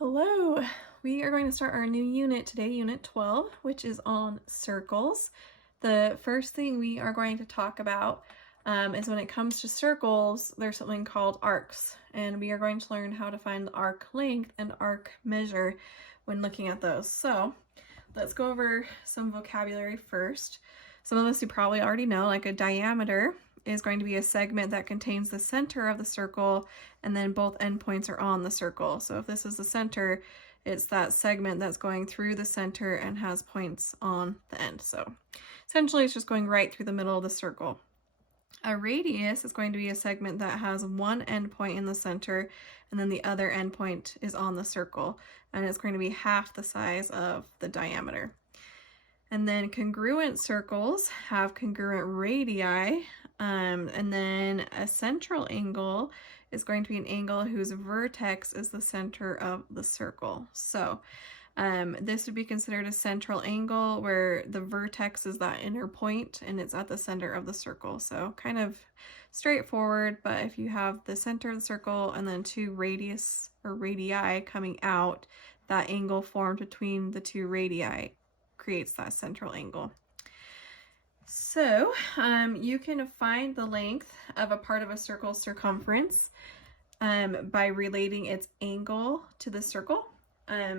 Hello! We are going to start our new unit today, Unit 12, which is on circles. The first thing we are going to talk about is when it comes to circles, there's something called arcs, and we are going to learn how to find the arc length and arc measure when looking at those. So let's go over some vocabulary first. Some of this you probably already know, like a diameter is going to be a segment that contains the center of the circle and then both endpoints are on the circle. So if this is the center, it's that segment that's going through the center and has points on the end. So essentially it's just going right through the middle of the circle. A radius is going to be a segment that has one endpoint in the center and then the other endpoint is on the circle, and it's going to be half the size of the diameter. And then congruent circles have congruent radii, and then a central angle is going to be an angle whose vertex is the center of the circle. So this would be considered a central angle where the vertex is that inner point and it's at the center of the circle. So kind of straightforward, but if you have the center of the circle and then two radius or radii coming out, that angle formed between the two radii creates that central angle. So you can find the length of a part of a circle's circumference by relating its angle to the circle.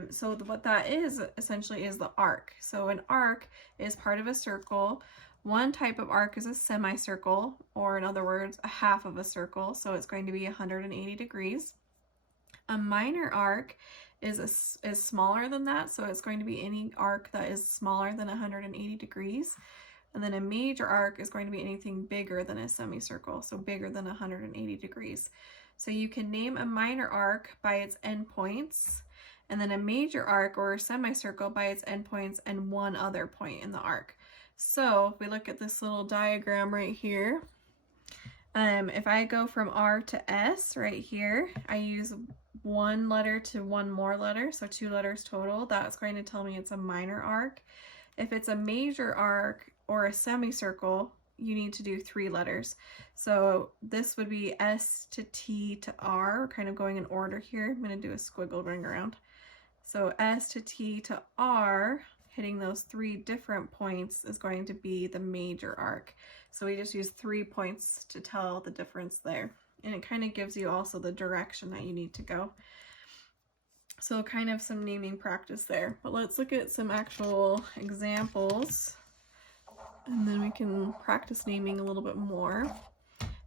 So what that is essentially is the arc. So an arc is part of a circle. One type of arc is a semicircle, or in other words, a half of a circle. So it's going to be 180 degrees. A minor arc is smaller than that, so it's going to be any arc that is smaller than 180 degrees. And then a major arc is going to be anything bigger than a semicircle, so bigger than 180 degrees. So you can name a minor arc by its endpoints, and then a major arc or a semicircle by its endpoints and one other point in the arc. So if we look at this little diagram right here, if I go from R to S right here, I use one letter to one more letter, so 2 letters total. That's going to tell me it's a minor arc. If it's a major arc or a semicircle, you need to do 3 letters. So this would be S to T to R, kind of going in order here. I'm going to do a squiggle going around. So S to T to R, hitting those 3 different points is going to be the major arc. So we just use 3 points to tell the difference there. And it kind of gives you also the direction that you need to go. So kind of some naming practice there. But let's look at some actual examples, and then we can practice naming a little bit more.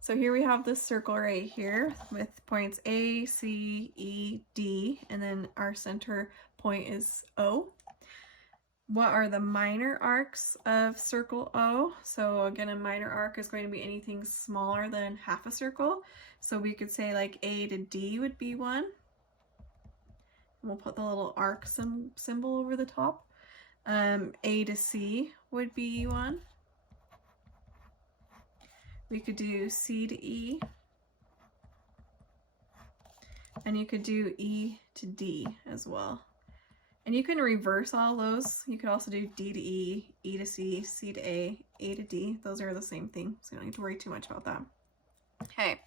So here we have this circle right here with points A, C, E, D, and then our center point is O. What are the minor arcs of circle O? So again, a minor arc is going to be anything smaller than half a circle. So we could say like A to D would be one. And we'll put the little arc symbol over the top. A to C would be one. We could do C to E. And you could do E to D as well. And you can reverse all those. You could also do D to E, E to C, C to A to D. Those are the same thing, so you don't need to worry too much about that. Okay,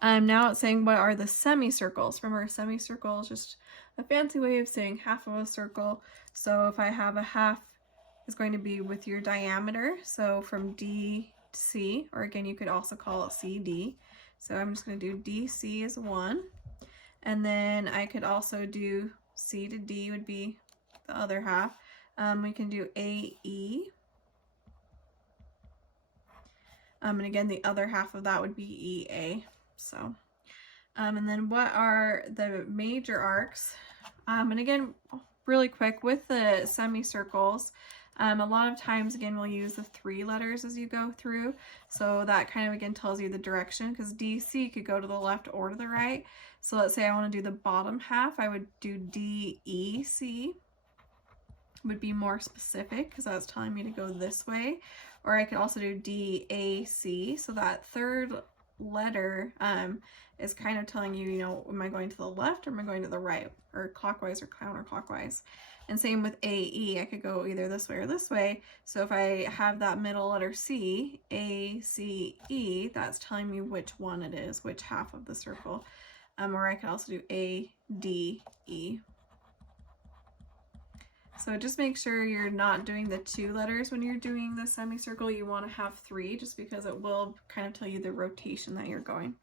now it's saying what are the semicircles. Remember, a semicircle is just a fancy way of saying half of a circle. So if I have a half, it's going to be with your diameter. So from D to C, or again, you could also call it CD. So I'm just going to do DC as 1. And then I could also do C to D would be the other half. We can do AE. And again, the other half of that would be EA. So, and then what are the major arcs? And again, really quick, with the semicircles, a lot of times, again, we'll use the 3 letters as you go through. So that kind of, again, tells you the direction, because DC could go to the left or to the right. So let's say I want to do the bottom half, I would do DEC, would be more specific, because that's telling me to go this way. Or I could also do DAC, so that third letter is kind of telling you, you know, am I going to the left or am I going to the right, or clockwise or counterclockwise. And same with AE, I could go either this way or this way. So if I have that middle letter C, A, C, E, that's telling me which one it is, which half of the circle. or I could also do A, D, E. So just make sure you're not doing the 2 letters when you're doing the semicircle. You want to have 3 just because it will kind of tell you the rotation that you're going.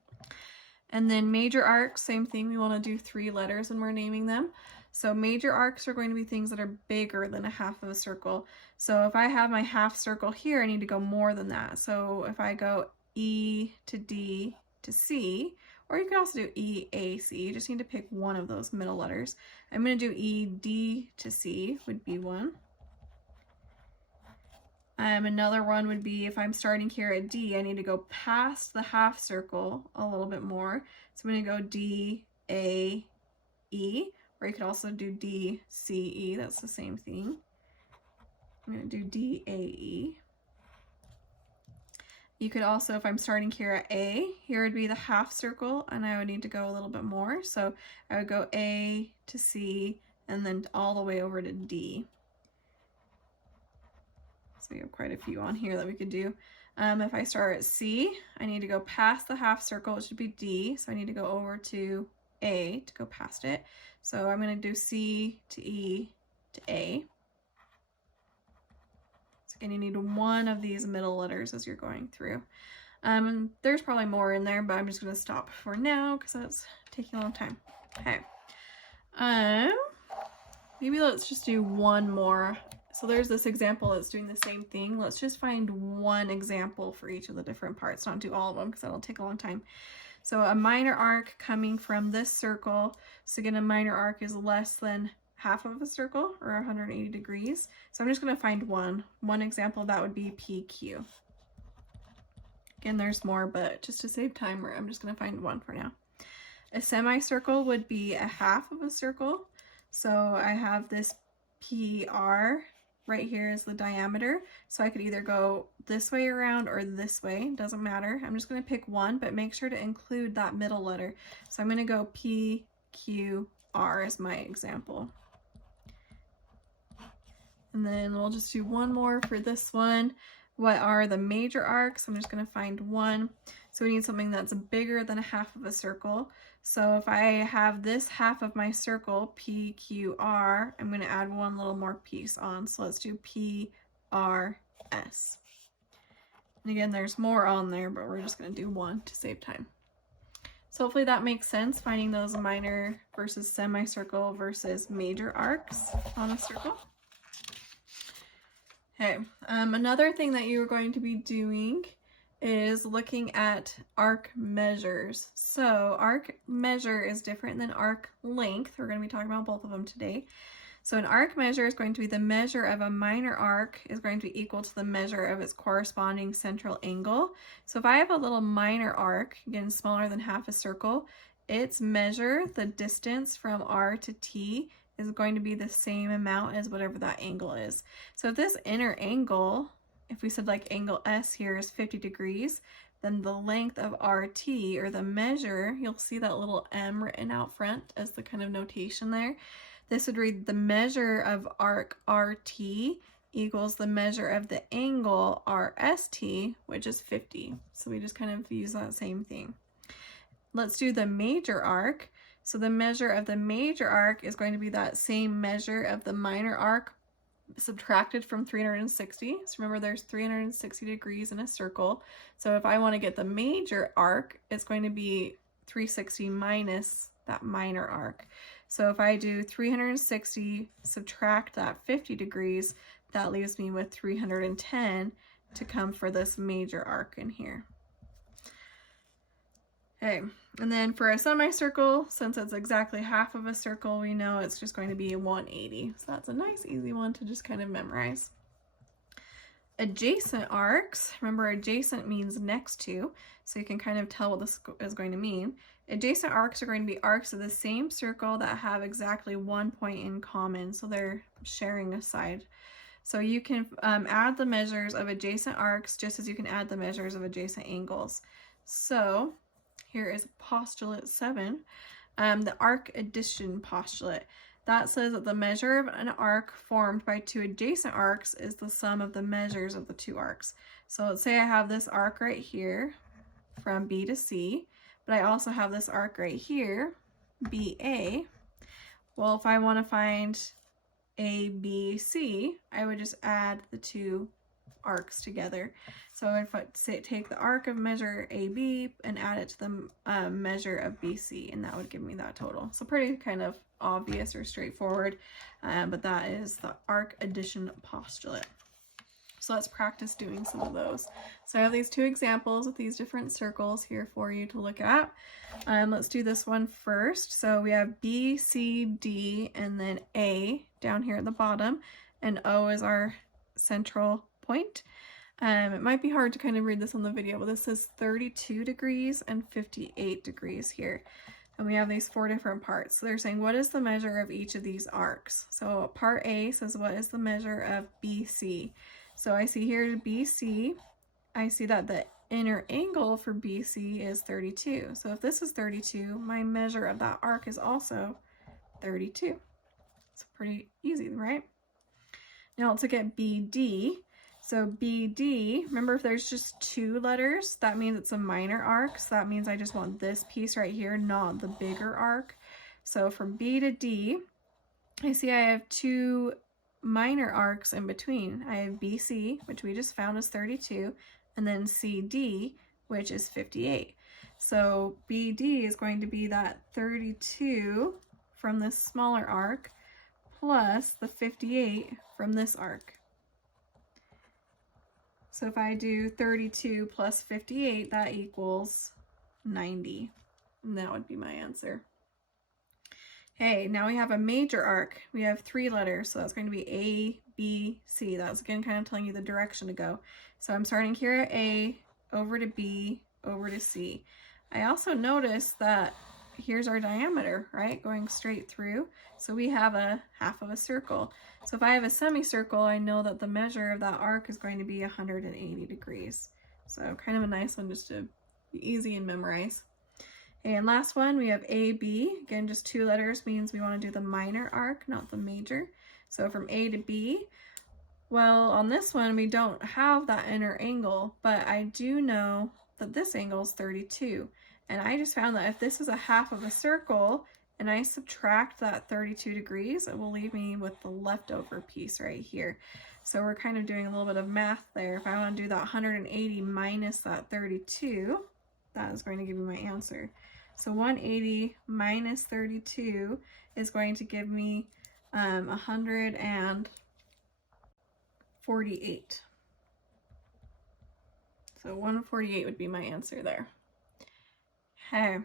And then major arcs, same thing. We want to do 3 letters when we're naming them. So major arcs are going to be things that are bigger than a half of a circle. So if I have my half circle here, I need to go more than that. So if I go E to D to C, or you can also do E, A, C. You just need to pick one of those middle letters. I'm going to do E, D to C would be one. Another one would be if I'm starting here at D, I need to go past the half circle a little bit more. So I'm going to go D, A, E, or you could also do D, C, E. That's the same thing. I'm going to do D, A, E. You could also, if I'm starting here at A, here would be the half circle, and I would need to go a little bit more. So I would go A to C, and then all the way over to D. So we have quite a few on here that we could do. If I start at C, I need to go past the half circle, it should be D, so I need to go over to A to go past it. So I'm going to do C to E to A. So again, you need one of these middle letters as you're going through. And there's probably more in there, but I'm just going to stop for now because that's taking a long time. Okay. Maybe let's just do one more. So there's this example that's doing the same thing. Let's just find one example for each of the different parts, not do all of them because that'll take a long time. So a minor arc coming from this circle. So again, a minor arc is less than half of a circle or 180 degrees. So I'm just going to find one. One example of that would be PQ. Again, there's more, but just to save time, I'm just going to find one for now. A semicircle would be a half of a circle. So I have this PR right here is the diameter. So I could either go this way around or this way, doesn't matter. I'm just going to pick one, but make sure to include that middle letter. So I'm going to go PQR as my example. And then we'll just do one more for this one. What are the major arcs? I'm just going to find one. So we need something that's bigger than a half of a circle. So if I have this half of my circle, PQR, I'm going to add one little more piece on. So let's do PRS. And again, there's more on there, but we're just going to do one to save time. So hopefully that makes sense, finding those minor versus semicircle versus major arcs on a circle. Okay, another thing that you're going to be doing is looking at arc measures. So arc measure is different than arc length. We're going to be talking about both of them today. So an arc measure is going to be the measure of a minor arc is going to be equal to the measure of its corresponding central angle. So if I have a little minor arc, again smaller than half a circle, its measure, the distance from R to T, is going to be the same amount as whatever that angle is. So if this inner angle, if we said like angle S here is 50 degrees, then the length of RT, or the measure, you'll see that little M written out front as the kind of notation there. This would read the measure of arc RT equals the measure of the angle RST, which is 50. So we just kind of use that same thing. Let's do the major arc. So the measure of the major arc is going to be that same measure of the minor arc subtracted from 360. So remember there's 360 degrees in a circle. So if I want to get the major arc, it's going to be 360 minus that minor arc. So if I do 360 subtract that 50 degrees, that leaves me with 310 to come for this major arc in here. Okay, and then for a semicircle, since it's exactly half of a circle, we know it's just going to be 180. So that's a nice easy one to just kind of memorize. Adjacent arcs, remember adjacent means next to, so you can kind of tell what this is going to mean. Adjacent arcs are going to be arcs of the same circle that have exactly one point in common, so they're sharing a side. So you can add the measures of adjacent arcs just as you can add the measures of adjacent angles. So here is postulate 7, the arc addition postulate. That says that the measure of an arc formed by two adjacent arcs is the sum of the measures of the two arcs. So let's say I have this arc right here from B to C. but I also have this arc right here, BA. Well, if I want to find ABC, I would just add the two arcs together. So if I take the arc of measure AB and add it to the measure of BC, and that would give me that total. So pretty kind of obvious or straightforward, but that is the arc addition postulate. So let's practice doing some of those. So I have these two examples with these different circles here for you to look at. Let's do this one first. So we have B, C, D, and then A down here at the bottom, and O is our central point. It might be hard to kind of read this on the video, but this is 32 degrees and 58 degrees here. And we have these four different parts. So they're saying, what is the measure of each of these arcs? So part A says, what is the measure of BC? So I see here BC, I see that the inner angle for BC is 32. So if this is 32, my measure of that arc is also 32. It's pretty easy, right? Now let's look at BD. So BD, remember if there's just two letters, that means it's a minor arc. So that means I just want this piece right here, not the bigger arc. So from B to D, I see I have two minor arcs in between. I have BC, which we just found is 32, and then CD, which is 58. So BD is going to be that 32 from this smaller arc plus the 58 from this arc. So if I do 32 plus 58, that equals 90. And that would be my answer. Okay, now we have a major arc. We have three letters, so that's going to be A, B, C. That's again kind of telling you the direction to go. So I'm starting here at A, over to B, over to C. I also noticed that here's our diameter, right? Going straight through. So we have a half of a circle. So if I have a semicircle, I know that the measure of that arc is going to be 180 degrees. So kind of a nice one just to be easy and memorize. And last one, we have AB. Again, just two letters means we want to do the minor arc, not the major. So from A to B, well, on this one, we don't have that inner angle, but I do know that this angle is 32. And I just found that if this is a half of a circle and I subtract that 32 degrees, it will leave me with the leftover piece right here. So we're kind of doing a little bit of math there. If I want to do that 180 minus that 32, that is going to give me my answer. So 180 minus 32 is going to give me 148. So 148 would be my answer there. Okay,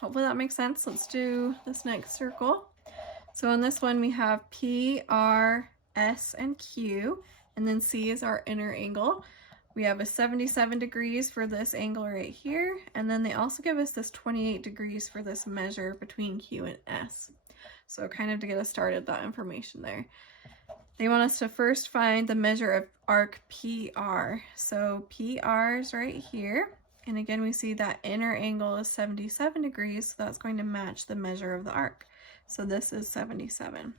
hopefully that makes sense. Let's do this next circle. So on this one we have P, R, S, and Q, and then C is our inner angle. We have a 77 degrees for this angle right here, and then they also give us this 28 degrees for this measure between Q and S. So kind of to get us started, that information there. They want us to first find the measure of arc PR. So PR is right here, and again we see that inner angle is 77 degrees, so that's going to match the measure of the arc. So this is 77.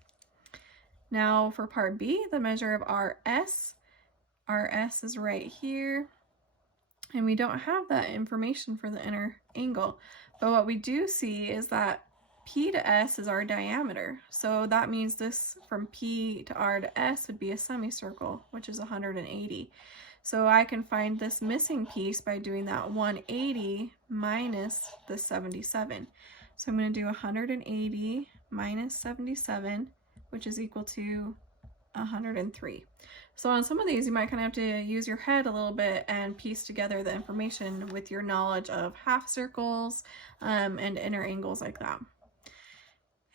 Now for part B, the measure of RS. RS is right here, and we don't have that information for the inner angle, but what we do see is that P to S is our diameter, so that means this from P to R to S would be a semicircle, which is 180. So I can find this missing piece by doing that 180 minus the 77. So I'm going to do 180 minus 77, which is equal to 103. So on some of these, you might kind of have to use your head a little bit and piece together the information with your knowledge of half circles and inner angles like that.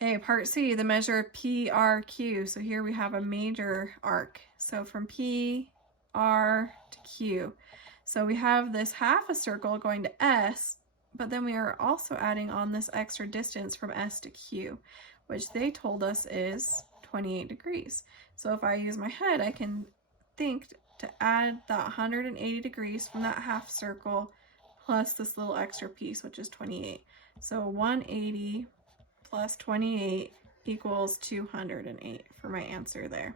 Okay, part C, the measure of PRQ. So here we have a major arc. So from P, R to Q. So we have this half a circle going to S, but then we are also adding on this extra distance from S to Q, which they told us is 28 degrees. So if I use my head, I can think to add that 180 degrees from that half circle plus this little extra piece, which is 28. So 180 plus 28 equals 208 for my answer there.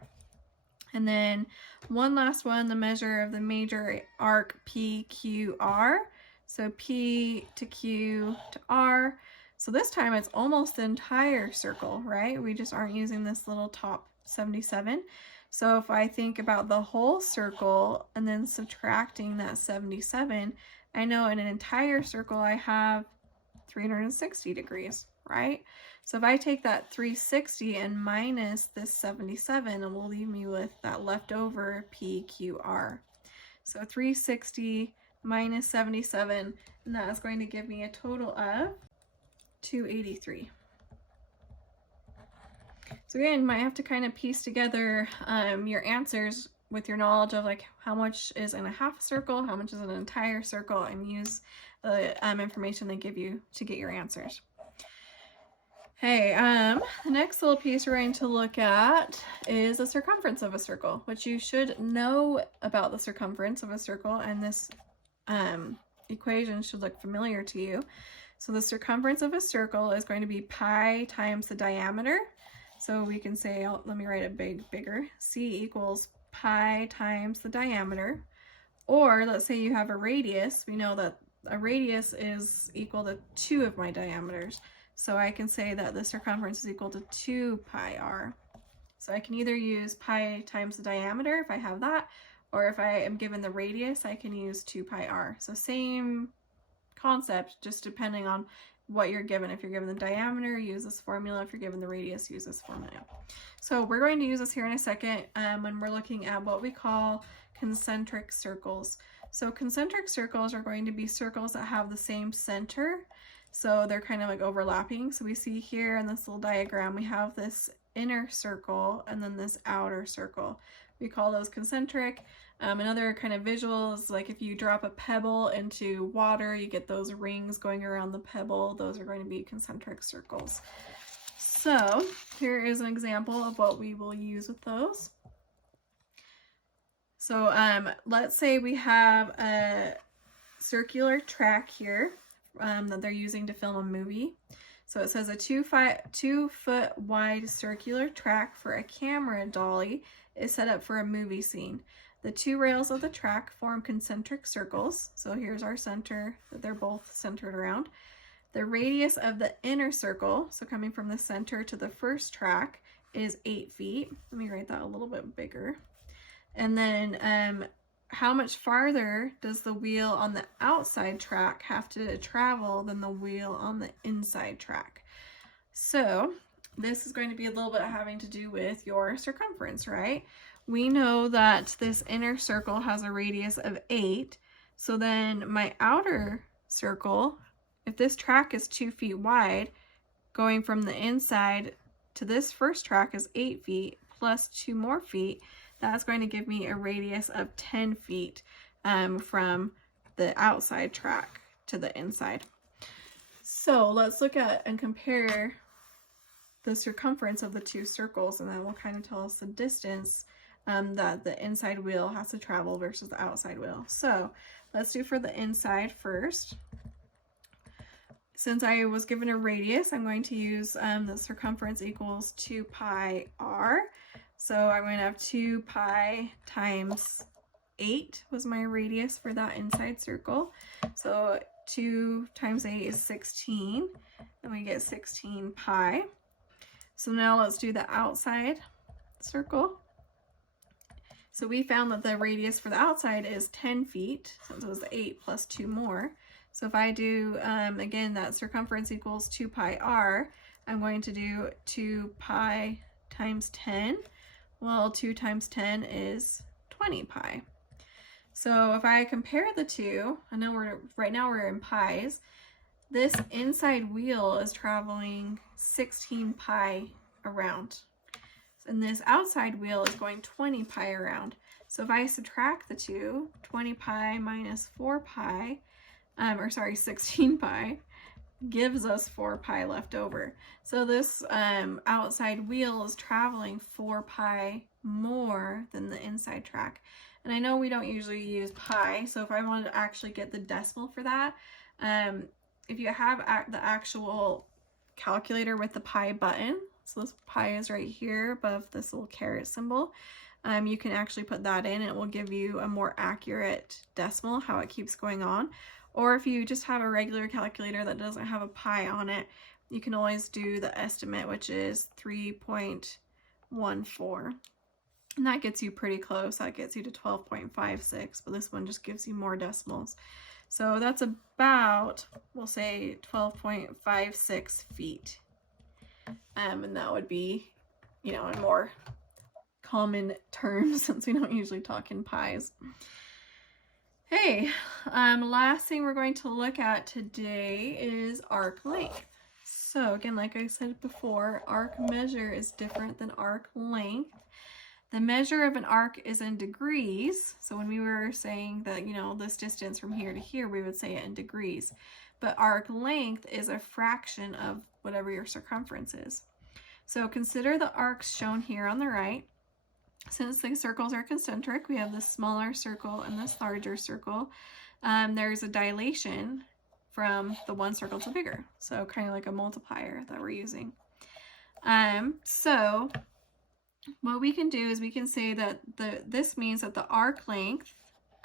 And then one last one, the measure of the major arc PQR. So P to Q to R. So this time it's almost the entire circle, right? We just aren't using this little top 77. So if I think about the whole circle and then subtracting that 77, I know in an entire circle I have 360 degrees, right? So if I take that 360 and minus this 77, it will leave me with that leftover PQR. So 360 minus 77, and that is going to give me a total of 283. So again, you might have to kind of piece together your answers with your knowledge of like how much is in a half circle, how much is in an entire circle, and use the information they give you to get your answers. Okay, the next little piece we're going to look at is the circumference of a circle, which you should know about the circumference of a circle, and this equation should look familiar to you. So the circumference of a circle is going to be pi times the diameter. So we can say, let me write it bigger. C equals pi times the diameter. Or let's say you have a radius. We know that a radius is equal to 2 of my diameters. So I can say that the circumference is equal to 2 pi r. So I can either use pi times the diameter if I have that, or if I am given the radius, I can use 2 pi r. So same concept, just depending on what you're given. If you're given the diameter, use this formula. If you're given the radius, use this formula. So we're going to use this here in a second when we're looking at what we call concentric circles. So concentric circles are going to be circles that have the same center. So they're kind of like overlapping. So we see here in this little diagram, we have this inner circle and then this outer circle. We call those concentric. Another kind of visual is like if you drop a pebble into water, you get those rings going around the pebble. Those are going to be concentric circles. So here is an example of what we will use with those. So let's say we have a circular track here that they're using to film a movie. So it says a 2 foot wide circular track for a camera dolly is set up for a movie scene. The 2 rails of the track form concentric circles. So here's our center that they're both centered around. The radius of the inner circle, so coming from the center to the first track, is 8 feet. Let me write that a little bit bigger. And then how much farther does the wheel on the outside track have to travel than the wheel on the inside track? So this is going to be a little bit having to do with your circumference, right? We know that this inner circle has a radius of 8. So then my outer circle, if this track is 2 feet wide, going from the inside to this first track is 8 feet plus 2 more feet. That's going to give me a radius of 10 feet from the outside track to the inside. So let's look at and compare the circumference of the 2 circles, and that will kind of tell us the distance that the inside wheel has to travel versus the outside wheel. So let's do for the inside first. Since I was given a radius, I'm going to use the circumference equals 2 pi r. So I'm going to have 2 pi times 8 was my radius for that inside circle. So 2 times 8 is 16, and we get 16 pi. So now let's do the outside circle. So we found that the radius for the outside is 10 feet, since it was 8 plus 2 more. So if I do, again, that circumference equals 2 pi r, I'm going to do 2 pi times 10. Well, 2 times 10 is 20 pi. So if I compare the two, I know right now we're in pies. This inside wheel is traveling 16 pi around. And this outside wheel is going 20 pi around. So if I subtract the two, 20 pi minus 4 pi, 16 pi, gives us 4 pi left over. So this outside wheel is traveling 4 pi more than the inside track. And I know we don't usually use pi, so if I wanted to actually get the decimal for that, if you have the actual calculator with the pi button, so this pi is right here above this little caret symbol, you can actually put that in. It will give you a more accurate decimal, how it keeps going on. Or if you just have a regular calculator that doesn't have a pi on it, you can always do the estimate, which is 3.14. And that gets you pretty close. That gets you to 12.56, but this one just gives you more decimals. So that's about, we'll say 12.56 feet. And that would be, you know, in more common terms since we don't usually talk in pies. Hey, last thing we're going to look at today is arc length. So again, like I said before, arc measure is different than arc length. The measure of an arc is in degrees. So when we were saying that, you know, this distance from here to here, we would say it in degrees. But arc length is a fraction of whatever your circumference is. So consider the arcs shown here on the right. Since the circles are concentric, we have this smaller circle and this larger circle. There's a dilation from the one circle to the bigger. So kind of like a multiplier that we're using. So what we can do is we can say that this means that the arc length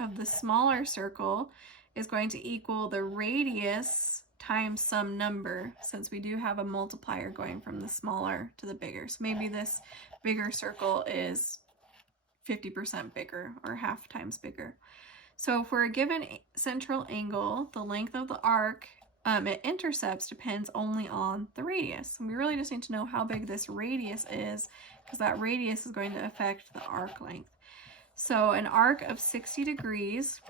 of the smaller circle is going to equal the radius times some number, since we do have a multiplier going from the smaller to the bigger. So maybe this bigger circle is 50% bigger or half times bigger. So for a given central angle, the length of the arc it intercepts depends only on the radius. And we really just need to know how big this radius is, because that radius is going to affect the arc length. So an arc of 60 degrees,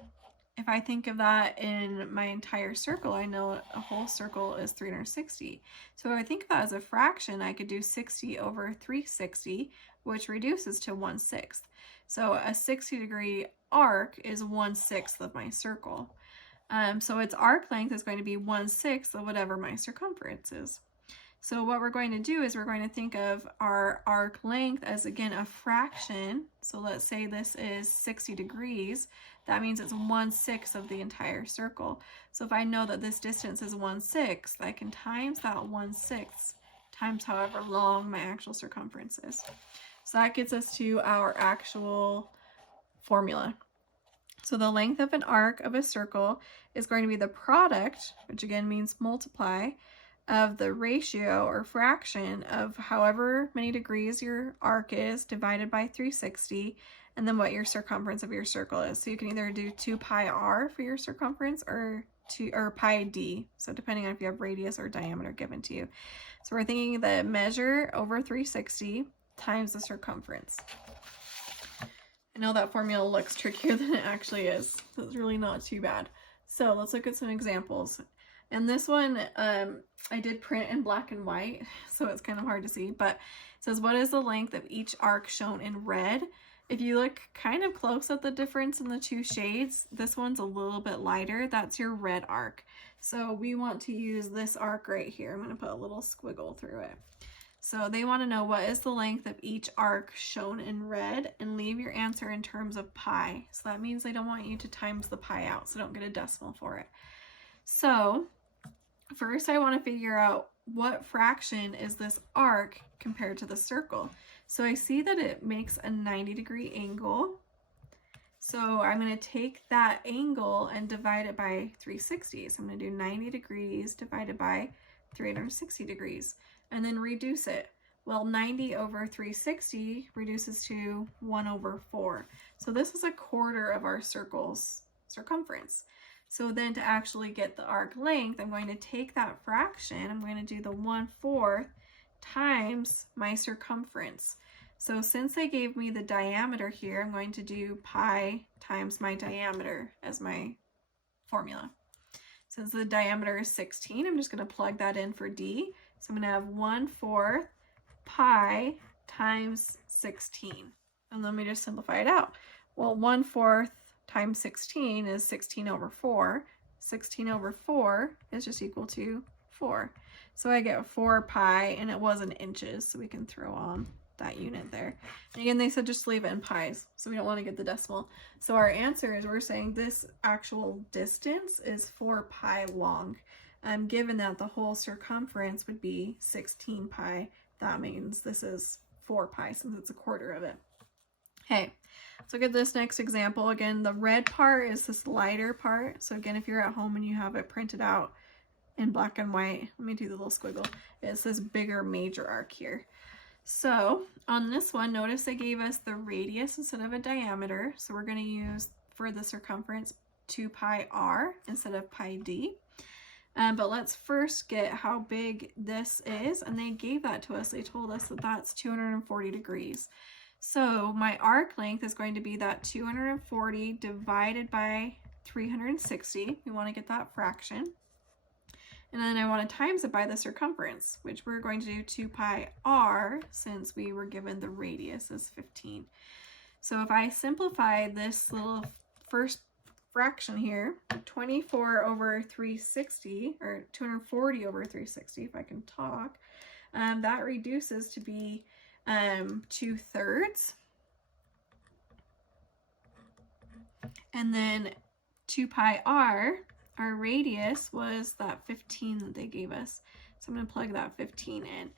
if I think of that in my entire circle, I know a whole circle is 360. So if I think of that as a fraction, I could do 60 over 360, which reduces to 1/6. So a 60-degree arc is 1/6 of my circle. So its arc length is going to be 1/6 of whatever my circumference is. So what we're going to do is we're going to think of our arc length as, again, a fraction. So let's say this is 60 degrees. That means it's 1/6 of the entire circle. So if I know that this distance is 1/6, I can times that 1/6 times however long my actual circumference is. So that gets us to our actual formula. So the length of an arc of a circle is going to be the product, which again means multiply, of the ratio or fraction of however many degrees your arc is divided by 360, and then what your circumference of your circle is. So you can either do 2 pi r for your circumference or pi d, so depending on if you have radius or diameter given to you. So we're thinking the measure over 360 times the circumference. I know that formula looks trickier than it actually is. So it's really not too bad. So let's look at some examples. And this one I did print in black and white, so it's kind of hard to see, but it says, what is the length of each arc shown in red? If you look kind of close at the difference in the two shades, this one's a little bit lighter. That's your red arc. So we want to use this arc right here. I'm going to put a little squiggle through it. So they want to know what is the length of each arc shown in red, and leave your answer in terms of pi. So that means they don't want you to times the pi out, so don't get a decimal for it. So first I want to figure out what fraction is this arc compared to the circle. So I see that it makes a 90-degree angle. So I'm going to take that angle and divide it by 360. So I'm going to do 90 degrees divided by 360 degrees. And then reduce it. Well, 90 over 360 reduces to 1/4. So this is a quarter of our circle's circumference. So then to actually get the arc length, I'm going to take that fraction, I'm going to do the 1/4 times my circumference. So since they gave me the diameter here, I'm going to do pi times my diameter as my formula. Since the diameter is 16, I'm just going to plug that in for d. So I'm going to have 1/4 pi times 16. And let me just simplify it out. Well, 1/4 times 16 is 16/4. 16/4 is just equal to 4. So I get 4 pi, and it was in inches, so we can throw on that unit there. And again, they said just leave it in pies, so we don't want to get the decimal. So our answer is, we're saying this actual distance is 4 pi long. Given that the whole circumference would be 16 pi, that means this is 4 pi since it's a quarter of it. Okay, let's look at this next example. Again, the red part is this lighter part. So again, if you're at home and you have it printed out in black and white, let me do the little squiggle. It's this bigger major arc here. So on this one, notice they gave us the radius instead of a diameter. So we're going to use for the circumference 2 pi r instead of pi d. But let's first get how big this is. And they gave that to us. They told us that that's 240 degrees. So my arc length is going to be that 240 divided by 360. We want to get that fraction. And then I want to times it by the circumference, which we're going to do 2 pi r since we were given the radius as 15. So if I simplify this little first fraction here, 24 over 360, or 240 over 360, if I can talk, that reduces to be 2/3. And then 2 pi r, our radius was that 15 that they gave us. So I'm going to plug that 15 in.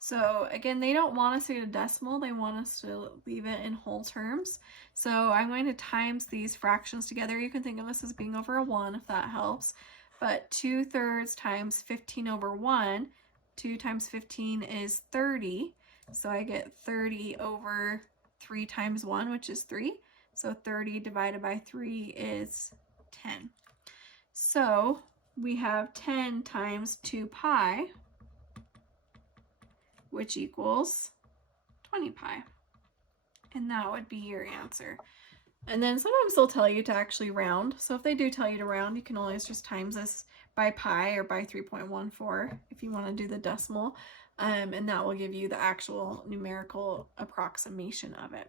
So again, they don't want us to get a decimal. They want us to leave it in whole terms. So I'm going to times these fractions together. You can think of this as being over a 1 if that helps. But 2/3 times 15 over 1, 2 times 15 is 30. So I get 30 over 3 times 1, which is 3. So 30 divided by 3 is 10. So we have 10 times 2 pi, which equals 20 pi. And that would be your answer. And then sometimes they'll tell you to actually round. So if they do tell you to round, you can always just times this by pi or by 3.14 if you want to do the decimal. And that will give you the actual numerical approximation of it.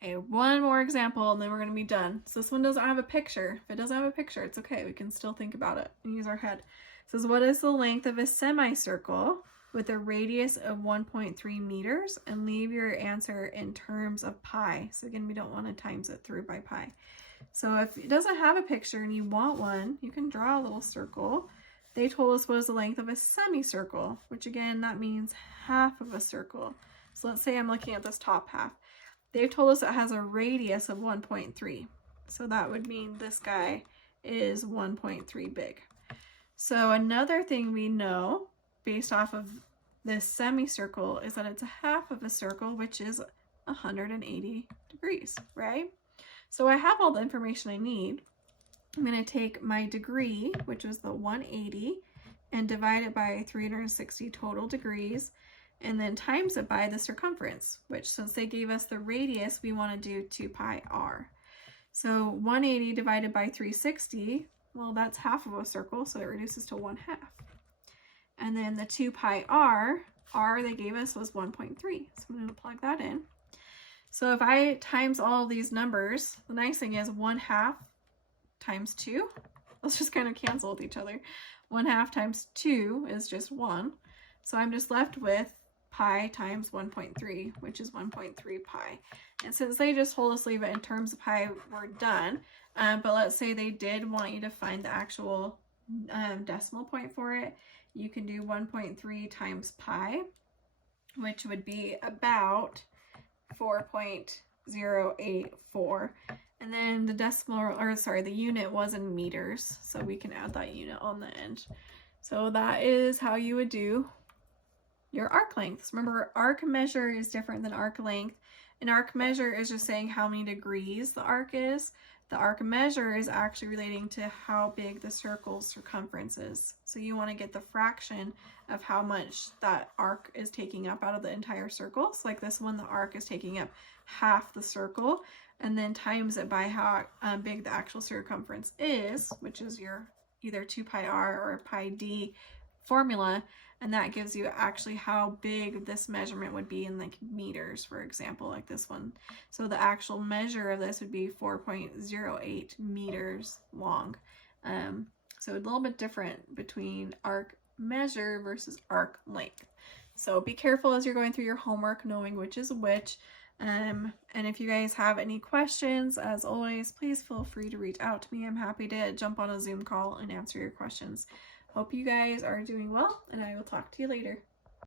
Okay, one more example and then we're going to be done. So this one doesn't have a picture. If it doesn't have a picture, it's okay. We can still think about it and use our head. It says, what is the length of a semicircle with a radius of 1.3 meters? And leave your answer in terms of pi. So again, we don't want to times it through by pi. So if it doesn't have a picture and you want one, you can draw a little circle. They told us what is the length of a semicircle, which again, that means half of a circle. So let's say I'm looking at this top half. They've told us it has a radius of 1.3. So that would mean this guy is 1.3 big. So another thing we know based off of this semicircle is that it's a half of a circle, which is 180 degrees, right? So I have all the information I need. I'm going to take my degree, which is the 180, and divide it by 360 total degrees, and then times it by the circumference, which since they gave us the radius, we want to do 2 pi r. So 180 divided by 360, well, that's half of a circle, so it reduces to 1/2. And then the 2 pi r they gave us was 1.3. So I'm going to plug that in. So if I times all of these numbers, the nice thing is 1/2 times 2. Let's just kind of cancel with each other. 1/2 times 2 is just 1. So I'm just left with pi times 1.3, which is 1.3 pi. And since they just told us leave it in terms of pi, we're done. But let's say they did want you to find the actual decimal point for it. You can do 1.3 times pi, which would be about 4.084. And then the decimal, or sorry, the unit was in meters, so we can add that unit on the end. So that is how you would do your arc lengths. Remember, arc measure is different than arc length. An arc measure is just saying how many degrees the arc is. The arc measure is actually relating to how big the circle's circumference is. So you want to get the fraction of how much that arc is taking up out of the entire circle. So like this one, the arc is taking up half the circle, and then times it by how big the actual circumference is, which is your either 2 pi r or pi d formula, and that gives you actually how big this measurement would be in like meters, for example, like this one. So the actual measure of this would be 4.08 meters long. So a little bit different between arc measure versus arc length. So be careful as you're going through your homework, knowing which is which. And if you guys have any questions, as always, please feel free to reach out to me. I'm happy to jump on a Zoom call and answer your questions. Hope you guys are doing well, and I will talk to you later.